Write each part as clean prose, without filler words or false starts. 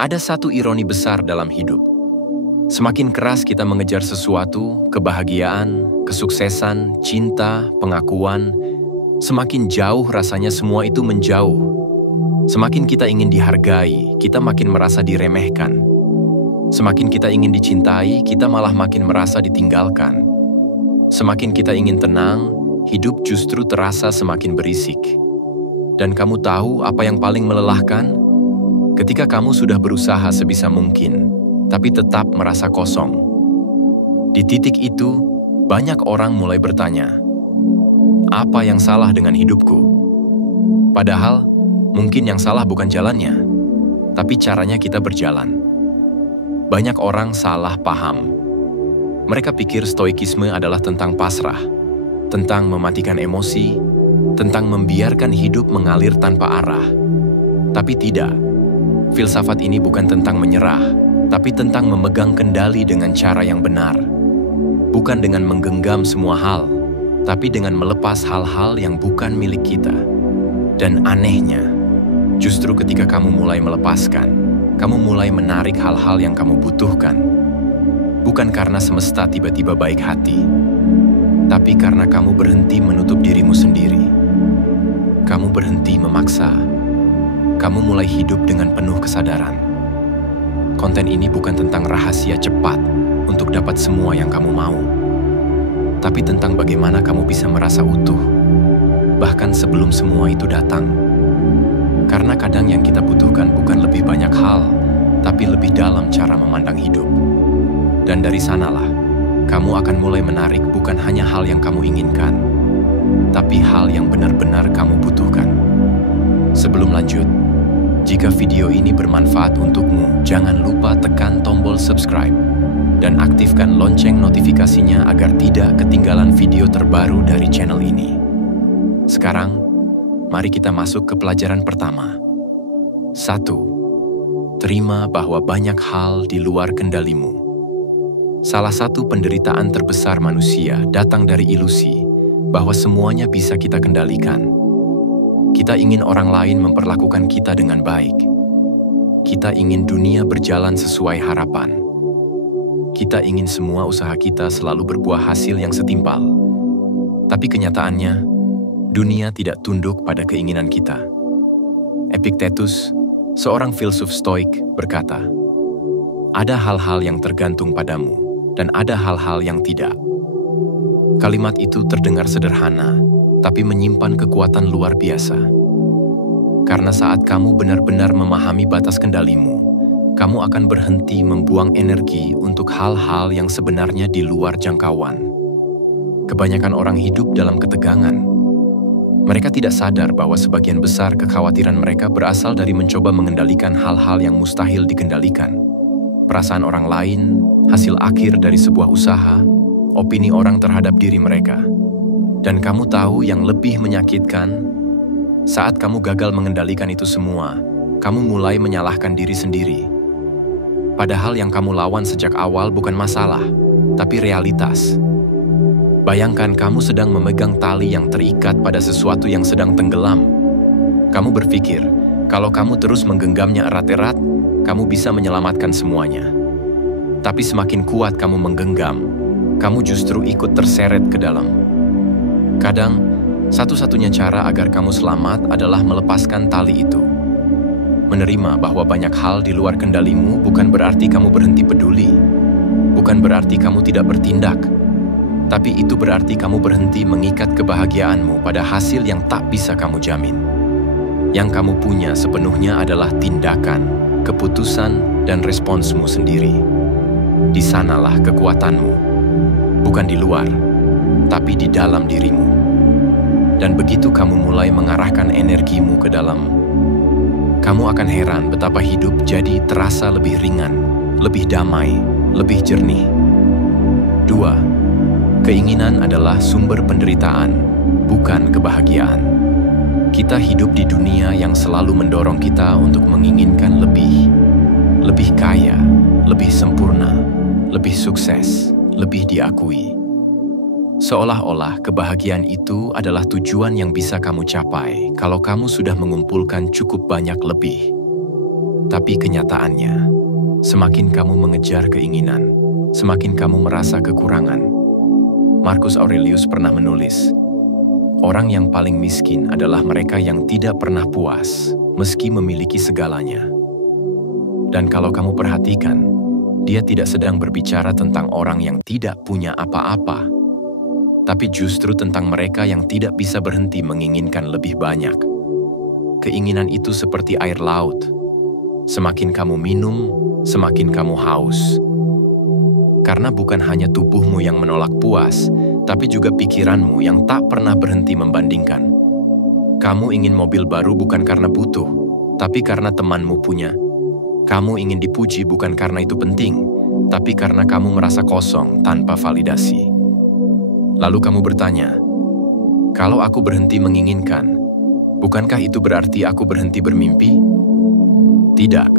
Ada satu ironi besar dalam hidup. Semakin keras kita mengejar sesuatu, kebahagiaan, kesuksesan, cinta, pengakuan, semakin jauh rasanya semua itu menjauh. Semakin kita ingin dihargai, kita makin merasa diremehkan. Semakin kita ingin dicintai, kita malah makin merasa ditinggalkan. Semakin kita ingin tenang, hidup justru terasa semakin berisik. Dan kamu tahu apa yang paling melelahkan? Ketika kamu sudah berusaha sebisa mungkin, tapi tetap merasa kosong. Di titik itu, banyak orang mulai bertanya, apa yang salah dengan hidupku? Padahal, mungkin yang salah bukan jalannya, tapi caranya kita berjalan. Banyak orang salah paham. Mereka pikir stoikisme adalah tentang pasrah, tentang mematikan emosi, tentang membiarkan hidup mengalir tanpa arah. Tapi tidak. Filsafat ini bukan tentang menyerah, tapi tentang memegang kendali dengan cara yang benar. Bukan dengan menggenggam semua hal, tapi dengan melepas hal-hal yang bukan milik kita. Dan anehnya, justru ketika kamu mulai melepaskan, kamu mulai menarik hal-hal yang kamu butuhkan. Bukan karena semesta tiba-tiba baik hati, tapi karena kamu berhenti menutup dirimu sendiri. Kamu berhenti memaksa. Kamu mulai hidup dengan penuh kesadaran. Konten ini bukan tentang rahasia cepat untuk dapat semua yang kamu mau, tapi tentang bagaimana kamu bisa merasa utuh, bahkan sebelum semua itu datang. Karena kadang yang kita butuhkan bukan lebih banyak hal, tapi lebih dalam cara memandang hidup. Dan dari sanalah, kamu akan mulai menarik bukan hanya hal yang kamu inginkan, tapi hal yang benar-benar kamu butuhkan. Sebelum lanjut, jika video ini bermanfaat untukmu, jangan lupa tekan tombol subscribe dan aktifkan lonceng notifikasinya agar tidak ketinggalan video terbaru dari channel ini. Sekarang, mari kita masuk ke pelajaran pertama. 1. Terima bahwa banyak hal di luar kendalimu. Salah satu penderitaan terbesar manusia datang dari ilusi bahwa semuanya bisa kita kendalikan. Kita ingin orang lain memperlakukan kita dengan baik. Kita ingin dunia berjalan sesuai harapan. Kita ingin semua usaha kita selalu berbuah hasil yang setimpal. Tapi kenyataannya, dunia tidak tunduk pada keinginan kita. Epictetus, seorang filsuf stoik, berkata, ada hal-hal yang tergantung padamu, dan ada hal-hal yang tidak. Kalimat itu terdengar sederhana, tapi menyimpan kekuatan luar biasa. Karena saat kamu benar-benar memahami batas kendalimu, kamu akan berhenti membuang energi untuk hal-hal yang sebenarnya di luar jangkauan. Kebanyakan orang hidup dalam ketegangan. Mereka tidak sadar bahwa sebagian besar kekhawatiran mereka berasal dari mencoba mengendalikan hal-hal yang mustahil dikendalikan. Perasaan orang lain, hasil akhir dari sebuah usaha, opini orang terhadap diri mereka. Dan kamu tahu yang lebih menyakitkan? Saat kamu gagal mengendalikan itu semua, kamu mulai menyalahkan diri sendiri. Padahal yang kamu lawan sejak awal bukan masalah, tapi realitas. Bayangkan kamu sedang memegang tali yang terikat pada sesuatu yang sedang tenggelam. Kamu berpikir, kalau kamu terus menggenggamnya erat-erat, kamu bisa menyelamatkan semuanya. Tapi semakin kuat kamu menggenggam, kamu justru ikut terseret ke dalam. Kadang, satu-satunya cara agar kamu selamat adalah melepaskan tali itu. Menerima bahwa banyak hal di luar kendalimu bukan berarti kamu berhenti peduli. Bukan berarti kamu tidak bertindak. Tapi itu berarti kamu berhenti mengikat kebahagiaanmu pada hasil yang tak bisa kamu jamin. Yang kamu punya sepenuhnya adalah tindakan, keputusan, dan responsmu sendiri. Di sanalah kekuatanmu. Bukan di luar, tapi di dalam dirimu. Dan begitu kamu mulai mengarahkan energimu ke dalam, kamu akan heran betapa hidup jadi terasa lebih ringan, lebih damai, lebih jernih. 2. Keinginan adalah sumber penderitaan, bukan kebahagiaan. Kita hidup di dunia yang selalu mendorong kita untuk menginginkan lebih kaya, lebih sempurna, lebih sukses, lebih diakui. Seolah-olah kebahagiaan itu adalah tujuan yang bisa kamu capai kalau kamu sudah mengumpulkan cukup banyak lebih. Tapi kenyataannya, semakin kamu mengejar keinginan, semakin kamu merasa kekurangan. Marcus Aurelius pernah menulis, orang yang paling miskin adalah mereka yang tidak pernah puas, meski memiliki segalanya. Dan kalau kamu perhatikan, dia tidak sedang berbicara tentang orang yang tidak punya apa-apa, tapi justru tentang mereka yang tidak bisa berhenti menginginkan lebih banyak. Keinginan itu seperti air laut. Semakin kamu minum, semakin kamu haus. Karena bukan hanya tubuhmu yang menolak puas, tapi juga pikiranmu yang tak pernah berhenti membandingkan. Kamu ingin mobil baru bukan karena butuh, tapi karena temanmu punya. Kamu ingin dipuji bukan karena itu penting, tapi karena kamu merasa kosong tanpa validasi. Lalu kamu bertanya, kalau aku berhenti menginginkan, bukankah itu berarti aku berhenti bermimpi? Tidak.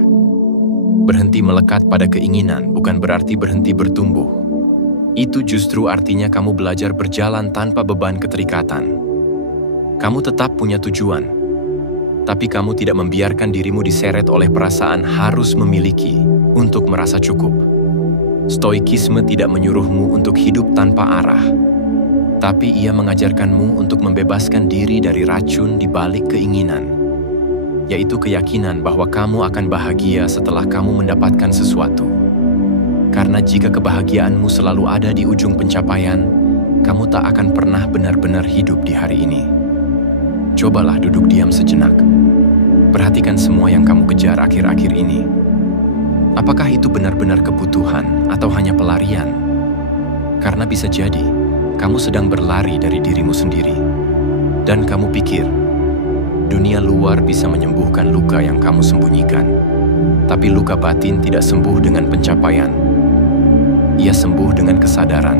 Berhenti melekat pada keinginan bukan berarti berhenti bertumbuh. Itu justru artinya kamu belajar berjalan tanpa beban keterikatan. Kamu tetap punya tujuan, tapi kamu tidak membiarkan dirimu diseret oleh perasaan harus memiliki untuk merasa cukup. Stoikisme tidak menyuruhmu untuk hidup tanpa arah, tapi ia mengajarkanmu untuk membebaskan diri dari racun di balik keinginan, yaitu keyakinan bahwa kamu akan bahagia setelah kamu mendapatkan sesuatu. Karena jika kebahagiaanmu selalu ada di ujung pencapaian, kamu tak akan pernah benar-benar hidup di hari ini. Cobalah duduk diam sejenak. Perhatikan semua yang kamu kejar akhir-akhir ini. Apakah itu benar-benar kebutuhan atau hanya pelarian? Karena bisa jadi, kamu sedang berlari dari dirimu sendiri. Dan kamu pikir, dunia luar bisa menyembuhkan luka yang kamu sembunyikan. Tapi luka batin tidak sembuh dengan pencapaian. Ia sembuh dengan kesadaran.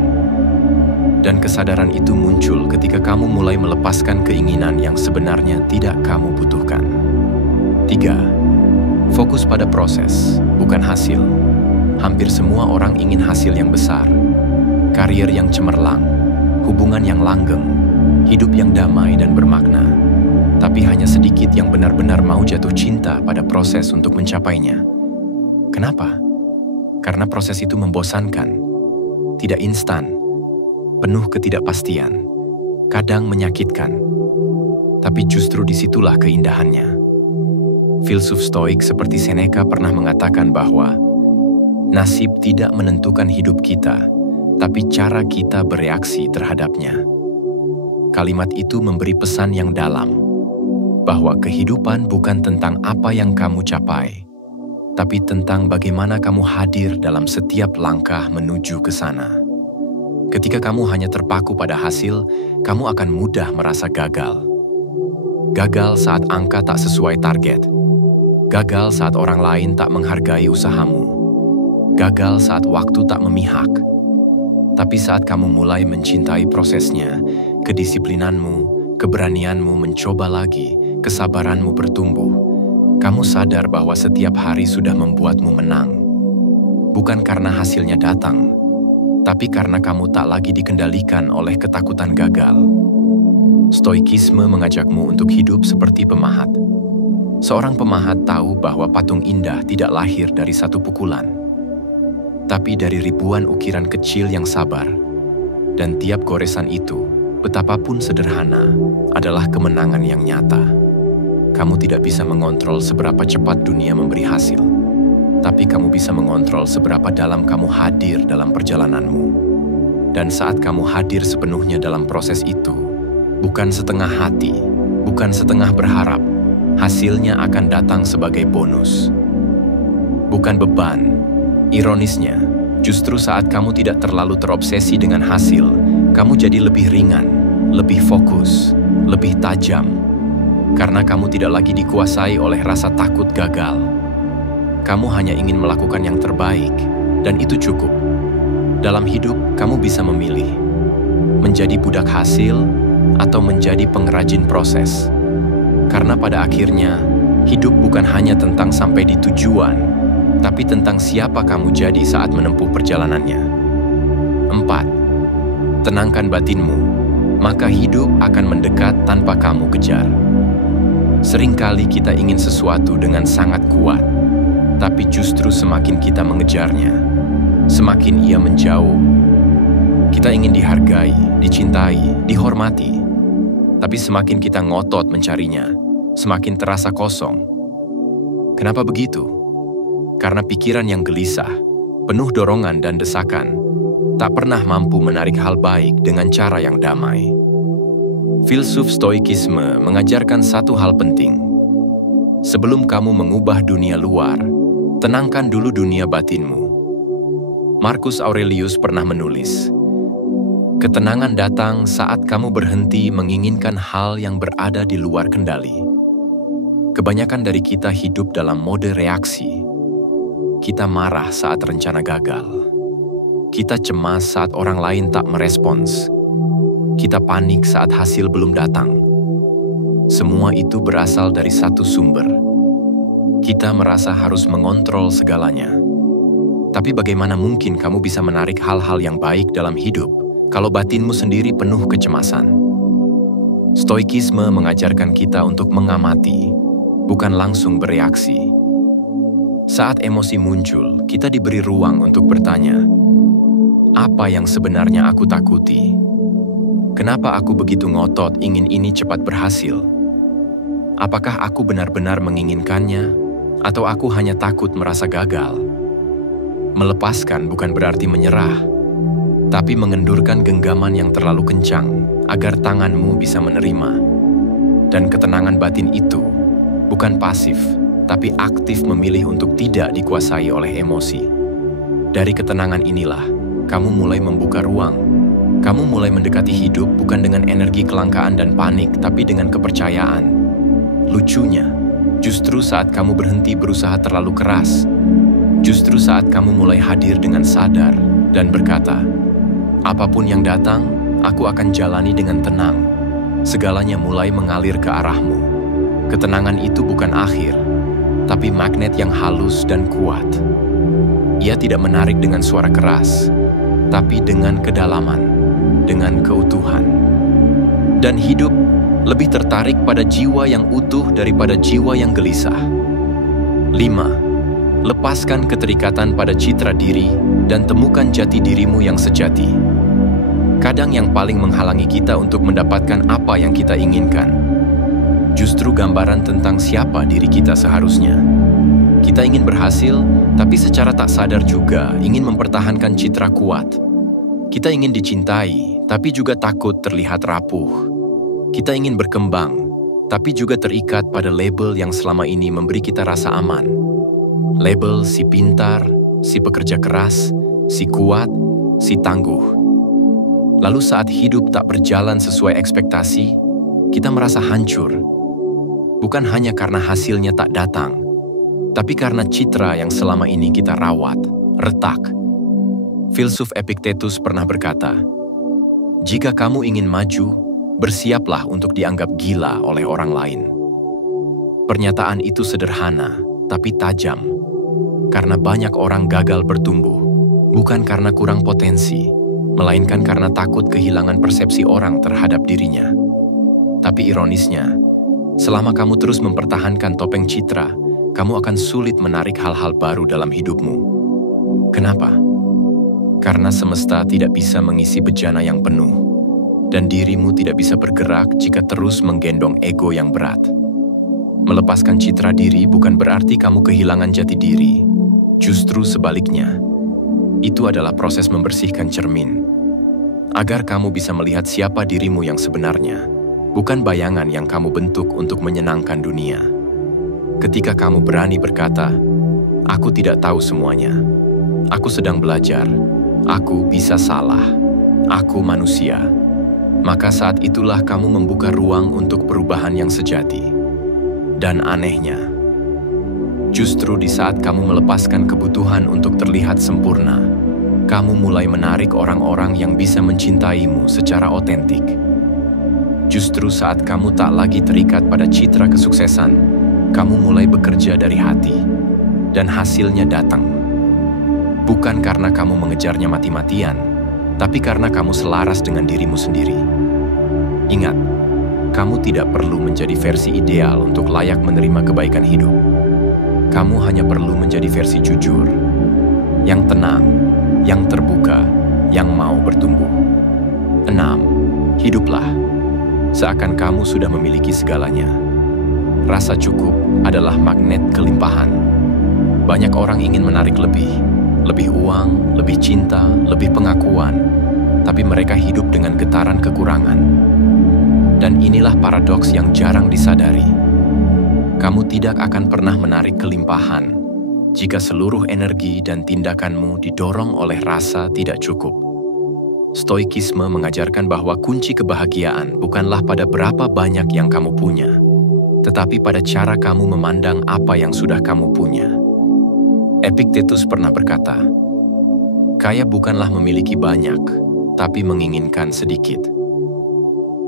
Dan kesadaran itu muncul ketika kamu mulai melepaskan keinginan yang sebenarnya tidak kamu butuhkan. 3. Fokus pada proses, bukan hasil. Hampir semua orang ingin hasil yang besar, karier yang cemerlang, hubungan yang langgeng, hidup yang damai dan bermakna. Tapi hanya sedikit yang benar-benar mau jatuh cinta pada proses untuk mencapainya. Kenapa? Karena proses itu membosankan, tidak instan, penuh ketidakpastian, kadang menyakitkan. Tapi justru disitulah keindahannya. Filsuf Stoik seperti Seneca pernah mengatakan bahwa nasib tidak menentukan hidup kita, tapi cara kita bereaksi terhadapnya. Kalimat itu memberi pesan yang dalam, bahwa kehidupan bukan tentang apa yang kamu capai, tapi tentang bagaimana kamu hadir dalam setiap langkah menuju ke sana. Ketika kamu hanya terpaku pada hasil, kamu akan mudah merasa gagal. Gagal saat angka tak sesuai target. Gagal saat orang lain tak menghargai usahamu. Gagal saat waktu tak memihak. Tapi saat kamu mulai mencintai prosesnya, kedisiplinanmu, keberanianmu mencoba lagi, kesabaranmu bertumbuh, kamu sadar bahwa setiap hari sudah membuatmu menang. Bukan karena hasilnya datang, tapi karena kamu tak lagi dikendalikan oleh ketakutan gagal. Stoikisme mengajakmu untuk hidup seperti pemahat. Seorang pemahat tahu bahwa patung indah tidak lahir dari satu pukulan, tapi dari ribuan ukiran kecil yang sabar. Dan tiap goresan itu, betapapun sederhana, adalah kemenangan yang nyata. Kamu tidak bisa mengontrol seberapa cepat dunia memberi hasil, tapi kamu bisa mengontrol seberapa dalam kamu hadir dalam perjalananmu. Dan saat kamu hadir sepenuhnya dalam proses itu, bukan setengah hati, bukan setengah berharap, hasilnya akan datang sebagai bonus. Bukan beban. Ironisnya, justru saat kamu tidak terlalu terobsesi dengan hasil, kamu jadi lebih ringan, lebih fokus, lebih tajam. Karena kamu tidak lagi dikuasai oleh rasa takut gagal. Kamu hanya ingin melakukan yang terbaik, dan itu cukup. Dalam hidup, kamu bisa memilih menjadi budak hasil atau menjadi pengrajin proses. Karena pada akhirnya, hidup bukan hanya tentang sampai di tujuan, tapi tentang siapa kamu jadi saat menempuh perjalanannya. 4. Tenangkan batinmu, maka hidup akan mendekat tanpa kamu kejar. Seringkali kita ingin sesuatu dengan sangat kuat, tapi justru semakin kita mengejarnya, semakin ia menjauh. Kita ingin dihargai, dicintai, dihormati, tapi semakin kita ngotot mencarinya, semakin terasa kosong. Kenapa begitu? Karena pikiran yang gelisah, penuh dorongan dan desakan, tak pernah mampu menarik hal baik dengan cara yang damai. Filsuf Stoikisme mengajarkan satu hal penting. Sebelum kamu mengubah dunia luar, tenangkan dulu dunia batinmu. Marcus Aurelius pernah menulis, ketenangan datang saat kamu berhenti menginginkan hal yang berada di luar kendali. Kebanyakan dari kita hidup dalam mode reaksi. Kita marah saat rencana gagal. Kita cemas saat orang lain tak merespons. Kita panik saat hasil belum datang. Semua itu berasal dari satu sumber. Kita merasa harus mengontrol segalanya. Tapi bagaimana mungkin kamu bisa menarik hal-hal yang baik dalam hidup kalau batinmu sendiri penuh kecemasan? Stoikisme mengajarkan kita untuk mengamati, bukan langsung bereaksi. Saat emosi muncul, kita diberi ruang untuk bertanya, apa yang sebenarnya aku takuti? Kenapa aku begitu ngotot ingin ini cepat berhasil? Apakah aku benar-benar menginginkannya, atau aku hanya takut merasa gagal? Melepaskan bukan berarti menyerah, tapi mengendurkan genggaman yang terlalu kencang agar tanganmu bisa menerima. Dan ketenangan batin itu bukan pasif, tapi aktif memilih untuk tidak dikuasai oleh emosi. Dari ketenangan inilah, kamu mulai membuka ruang. Kamu mulai mendekati hidup bukan dengan energi kelangkaan dan panik, tapi dengan kepercayaan. Lucunya, justru saat kamu berhenti berusaha terlalu keras, justru saat kamu mulai hadir dengan sadar dan berkata, apapun yang datang, aku akan jalani dengan tenang. Segalanya mulai mengalir ke arahmu. Ketenangan itu bukan akhir, tapi magnet yang halus dan kuat. Ia tidak menarik dengan suara keras, tapi dengan kedalaman, dengan keutuhan. Dan hidup lebih tertarik pada jiwa yang utuh daripada jiwa yang gelisah. 5. Lepaskan keterikatan pada citra diri dan temukan jati dirimu yang sejati. Kadang yang paling menghalangi kita untuk mendapatkan apa yang kita inginkan, justru gambaran tentang siapa diri kita seharusnya. Kita ingin berhasil, tapi secara tak sadar juga ingin mempertahankan citra kuat. Kita ingin dicintai, tapi juga takut terlihat rapuh. Kita ingin berkembang, tapi juga terikat pada label yang selama ini memberi kita rasa aman. Label si pintar, si pekerja keras, si kuat, si tangguh. Lalu saat hidup tak berjalan sesuai ekspektasi, kita merasa hancur. Bukan hanya karena hasilnya tak datang, tapi karena citra yang selama ini kita rawat, retak. Filsuf Epictetus pernah berkata, jika kamu ingin maju, bersiaplah untuk dianggap gila oleh orang lain. Pernyataan itu sederhana, tapi tajam. Karena banyak orang gagal bertumbuh, bukan karena kurang potensi, melainkan karena takut kehilangan persepsi orang terhadap dirinya. Tapi ironisnya, selama kamu terus mempertahankan topeng citra, kamu akan sulit menarik hal-hal baru dalam hidupmu. Kenapa? Karena semesta tidak bisa mengisi bejana yang penuh, dan dirimu tidak bisa bergerak jika terus menggendong ego yang berat. Melepaskan citra diri bukan berarti kamu kehilangan jati diri, justru sebaliknya. Itu adalah proses membersihkan cermin, agar kamu bisa melihat siapa dirimu yang sebenarnya, bukan bayangan yang kamu bentuk untuk menyenangkan dunia. Ketika kamu berani berkata, aku tidak tahu semuanya, aku sedang belajar, aku bisa salah, aku manusia, maka saat itulah kamu membuka ruang untuk perubahan yang sejati. Dan anehnya, justru di saat kamu melepaskan kebutuhan untuk terlihat sempurna, kamu mulai menarik orang-orang yang bisa mencintaimu secara otentik. Justru saat kamu tak lagi terikat pada citra kesuksesan, kamu mulai bekerja dari hati, dan hasilnya datang. Bukan karena kamu mengejarnya mati-matian, tapi karena kamu selaras dengan dirimu sendiri. Ingat, kamu tidak perlu menjadi versi ideal untuk layak menerima kebaikan hidup. Kamu hanya perlu menjadi versi jujur, yang tenang, yang terbuka, yang mau bertumbuh. 6. Hiduplah seakan kamu sudah memiliki segalanya. Rasa cukup adalah magnet kelimpahan. Banyak orang ingin menarik lebih uang, lebih cinta, lebih pengakuan, tapi mereka hidup dengan getaran kekurangan. Dan inilah paradoks yang jarang disadari. Kamu tidak akan pernah menarik kelimpahan jika seluruh energi dan tindakanmu didorong oleh rasa tidak cukup. Stoikisme mengajarkan bahwa kunci kebahagiaan bukanlah pada berapa banyak yang kamu punya, tetapi pada cara kamu memandang apa yang sudah kamu punya. Epictetus pernah berkata, "Kaya bukanlah memiliki banyak, tapi menginginkan sedikit."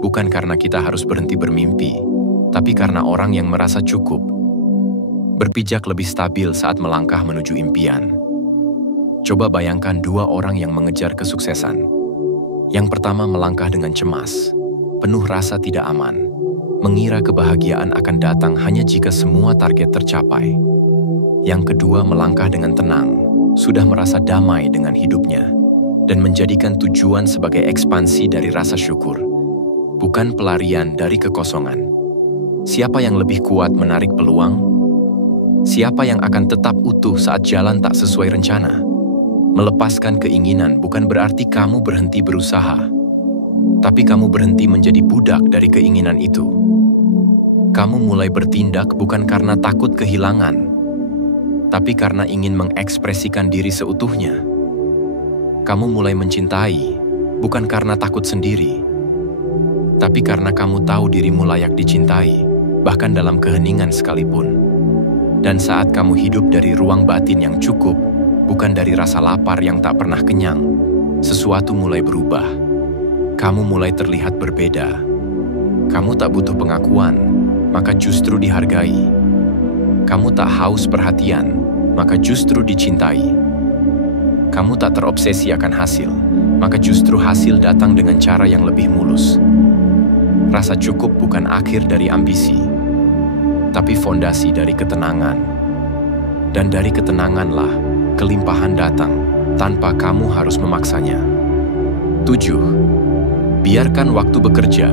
Bukan karena kita harus berhenti bermimpi, tapi karena orang yang merasa cukup berpijak lebih stabil saat melangkah menuju impian. Coba bayangkan dua orang yang mengejar kesuksesan. Yang pertama melangkah dengan cemas, penuh rasa tidak aman, mengira kebahagiaan akan datang hanya jika semua target tercapai. Yang kedua melangkah dengan tenang, sudah merasa damai dengan hidupnya, dan menjadikan tujuan sebagai ekspansi dari rasa syukur, bukan pelarian dari kekosongan. Siapa yang lebih kuat menarik peluang? Siapa yang akan tetap utuh saat jalan tak sesuai rencana? Melepaskan keinginan bukan berarti kamu berhenti berusaha, tapi kamu berhenti menjadi budak dari keinginan itu. Kamu mulai bertindak bukan karena takut kehilangan, tapi karena ingin mengekspresikan diri seutuhnya. Kamu mulai mencintai bukan karena takut sendiri, tapi karena kamu tahu dirimu layak dicintai, bahkan dalam keheningan sekalipun. Dan saat kamu hidup dari ruang batin yang cukup, bukan dari rasa lapar yang tak pernah kenyang, sesuatu mulai berubah. Kamu mulai terlihat berbeda. Kamu tak butuh pengakuan, maka justru dihargai. Kamu tak haus perhatian, maka justru dicintai. Kamu tak terobsesi akan hasil, maka justru hasil datang dengan cara yang lebih mulus. Rasa cukup bukan akhir dari ambisi, tapi fondasi dari ketenangan. Dan dari ketenanganlah kelimpahan datang tanpa kamu harus memaksanya. 7. Biarkan waktu bekerja.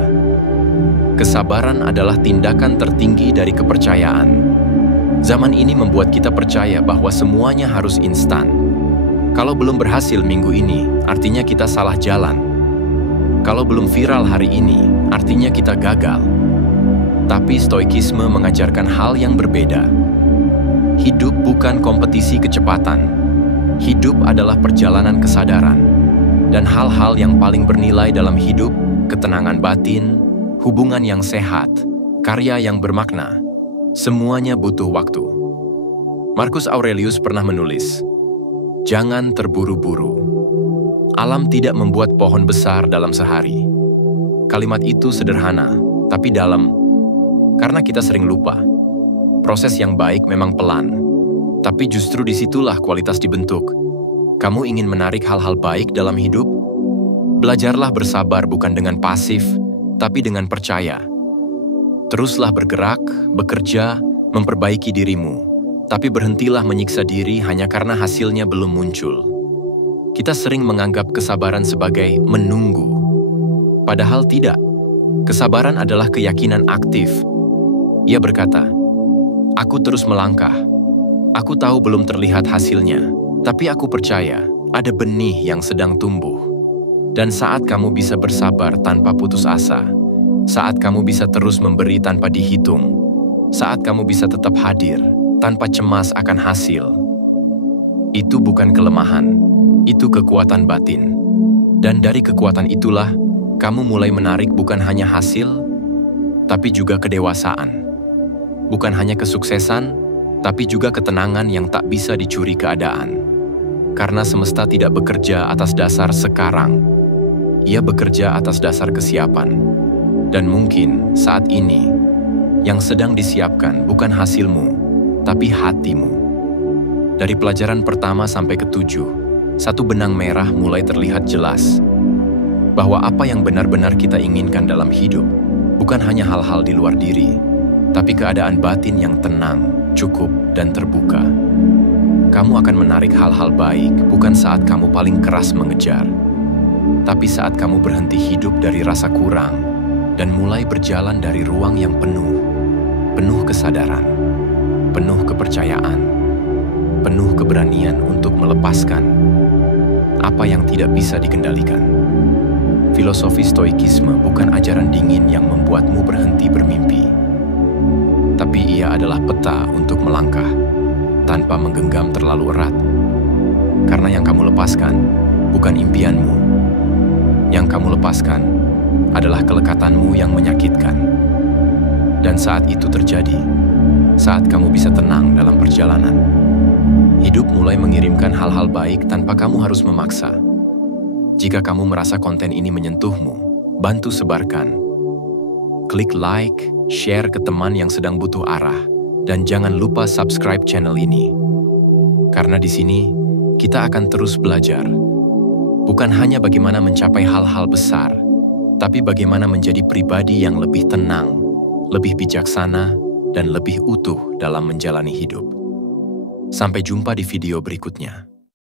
Kesabaran adalah tindakan tertinggi dari kepercayaan. Zaman ini membuat kita percaya bahwa semuanya harus instan. Kalau belum berhasil minggu ini, artinya kita salah jalan. Kalau belum viral hari ini, artinya kita gagal. Tapi stoikisme mengajarkan hal yang berbeda. Hidup bukan kompetisi kecepatan. Hidup adalah perjalanan kesadaran. Dan hal-hal yang paling bernilai dalam hidup, ketenangan batin, hubungan yang sehat, karya yang bermakna, semuanya butuh waktu. Marcus Aurelius pernah menulis, "Jangan terburu-buru. Alam tidak membuat pohon besar dalam sehari." Kalimat itu sederhana, tapi dalam, karena kita sering lupa. Proses yang baik memang pelan, tapi justru disitulah kualitas dibentuk. Kamu ingin menarik hal-hal baik dalam hidup? Belajarlah bersabar bukan dengan pasif, tapi dengan percaya. Teruslah bergerak, bekerja, memperbaiki dirimu, tapi berhentilah menyiksa diri hanya karena hasilnya belum muncul. Kita sering menganggap kesabaran sebagai menunggu. Padahal tidak. Kesabaran adalah keyakinan aktif. Ia berkata, "Aku terus melangkah. Aku tahu belum terlihat hasilnya, tapi aku percaya ada benih yang sedang tumbuh." Dan saat kamu bisa bersabar tanpa putus asa, saat kamu bisa terus memberi tanpa dihitung, saat kamu bisa tetap hadir tanpa cemas akan hasil, itu bukan kelemahan, itu kekuatan batin. Dan dari kekuatan itulah, kamu mulai menarik bukan hanya hasil, tapi juga kedewasaan. Bukan hanya kesuksesan, tapi juga ketenangan yang tak bisa dicuri keadaan. Karena semesta tidak bekerja atas dasar sekarang. Ia bekerja atas dasar kesiapan. Dan mungkin saat ini, yang sedang disiapkan bukan hasilmu, tapi hatimu. Dari pelajaran pertama sampai ke-7, satu benang merah mulai terlihat jelas. Bahwa apa yang benar-benar kita inginkan dalam hidup bukan hanya hal-hal di luar diri, tapi keadaan batin yang tenang, cukup, dan terbuka. Kamu akan menarik hal-hal baik bukan saat kamu paling keras mengejar, tapi saat kamu berhenti hidup dari rasa kurang dan mulai berjalan dari ruang yang penuh kesadaran, penuh kepercayaan, penuh keberanian untuk melepaskan apa yang tidak bisa dikendalikan. Filosofi Stoikisme bukan ajaran dingin yang membuatmu berhenti bermimpi, tapi ia adalah peta untuk melangkah tanpa menggenggam terlalu erat. Karena yang kamu lepaskan bukan impianmu. Yang kamu lepaskan adalah kelekatanmu yang menyakitkan. Dan saat itu terjadi, saat kamu bisa tenang dalam perjalanan, hidup mulai mengirimkan hal-hal baik tanpa kamu harus memaksa. Jika kamu merasa konten ini menyentuhmu, bantu sebarkan. Klik like, share ke teman yang sedang butuh arah, dan jangan lupa subscribe channel ini. Karena di sini, kita akan terus belajar. Bukan hanya bagaimana mencapai hal-hal besar, tapi bagaimana menjadi pribadi yang lebih tenang, lebih bijaksana, dan lebih utuh dalam menjalani hidup. Sampai jumpa di video berikutnya.